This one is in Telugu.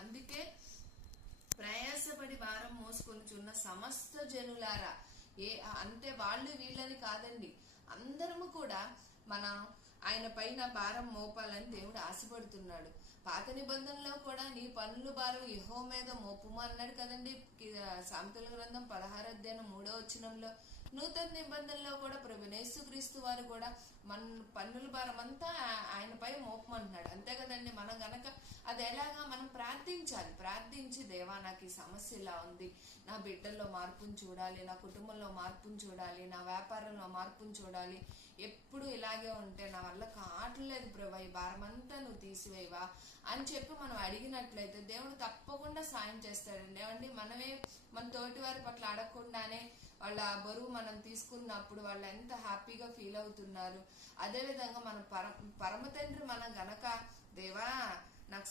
అందుకే ప్రయాసపడి భారం మోసుకొనిచున్న సమస్త జనులారా, అంటే వాళ్ళు వీళ్ళని కాదండి, అందరము కూడా ఆయన పైన భారం మోపాలని దేవుడు ఆశపడుతున్నాడు. పాత నిబంధనలో కూడా నీ పన్నుల భారం యెహోవా మీద మోపుము అన్నాడు కదండి, సామెతల గ్రంథం 16:3 నూతన నిబంధనలో కూడా ప్రభువైన యేసుక్రీస్తు వారు కూడా మన పన్నుల భారం అంతా ఆయనపై మోపమంటున్నాడు. అంతే కదండి. మనం గనక అది ఎలాగా మనం ప్రార్థించి దేవా నాకు ఈ సమస్య ఇలా ఉంది, నా బిడ్డల్లో మార్పును చూడాలి, నా కుటుంబంలో మార్పును చూడాలి, నా వ్యాపారంలో మార్పును చూడాలి, ఎప్పుడు ఇలాగే ఉంటే నా వల్ల కావట్లేదు ప్రభా, ఈ భారం అంతా నువ్వు తీసివేయవా అని చెప్పి మనం అడిగినట్లయితే దేవుడు తప్పకుండా సాయం చేస్తాడండి. ఏమండి, మనమే మన తోటి వారి పట్ల అడగకుండానే వాళ్ళ బరువు మనం తీసుకున్నప్పుడు వాళ్ళు ఎంత హ్యాపీగా ఫీల్ అవుతున్నారు. అదే విధంగా మన పరమ తండ్రి మనం గనక దేవా నాకు